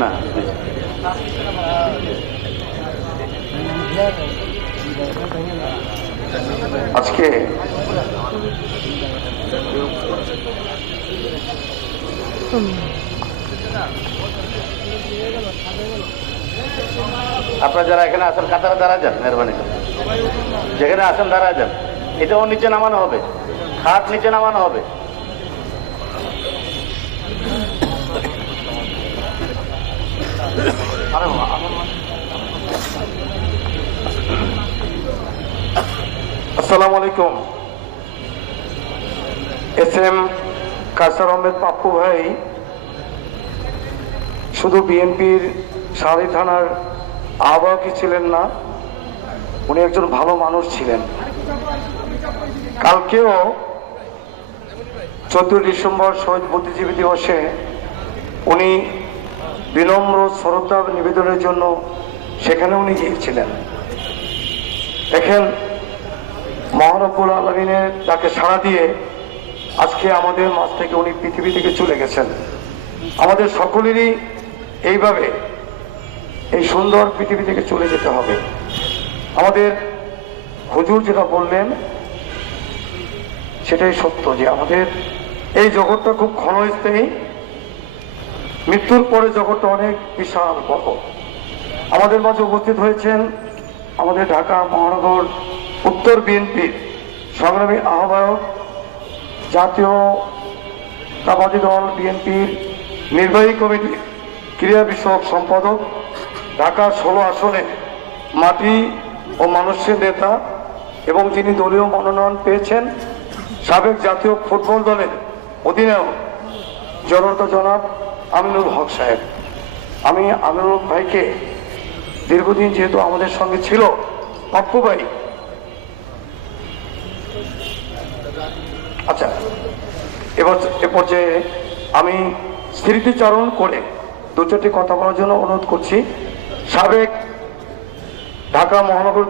না আজকে আপনারা যারা এখানে আসেন কাতারে দাঁড়া যান, মেহরবানি করে যেখানে আসেন দাঁড়া যান। এটাও নিচে নামানো হবে, খাট নিচে নামানো হবে। আসসালামু আলাইকুম। এস.এম. কায়সার আহমেদ পাপ্পু ভাই শুধু বিএনপির শাহী থানার আহ্বায়কই ছিলেন না, উনি একজন ভালো মানুষ ছিলেন। কালকেও 14 ডিসেম্বর শহীদ বুদ্ধিজীবী দিবসে উনি বিনম্র শ্রদ্ধা নিবেদনের জন্য সেখানে উনি গিয়েছিলেন। দেখেন, মহান রব্বুল আলামিনের তাকে সাড়া দিয়ে আজকে আমাদের মাঝ থেকে উনি পৃথিবী থেকে চলে গেছেন। আমাদের সকলেরই এইভাবে এই সুন্দর পৃথিবী থেকে চলে যেতে হবে। আমাদের হুজুর যেটা বললেন সেটাই সত্য, যে আমাদের এই জগৎটা খুব ক্ষণস্থায়ী, মৃত্যুর পরে জগৎটা অনেক বিশাল বড়। আমাদের মাঝে উপস্থিত হয়েছেন আমাদের ঢাকা মহানগর উত্তর বিএনপির সংগ্রামী আহ্বায়ক, জাতীয়তাবাদী দল বিএনপির নির্বাহী কমিটির ক্রীড়া বিষয়ক সম্পাদক, ঢাকা 16 আসনে মাটি ও মানুষের নেতা এবং যিনি দলীয় মনোনয়ন পেয়েছেন সাবেক জাতীয় ফুটবল দলের অধিনায়ক জনতা জনাব আমিনুল হক সাহেব। আমি আমিনুল ভাইকে দীর্ঘদিন যেহেতু আমাদের সঙ্গে ছিল, পাপ্পু ভাই, আচ্ছা, এ পর্যায়ে আমি স্মৃতিচারণ করে 2-4টি কথা বলার জন্য অনুরোধ করছি। সাবেক ঢাকা মহানগর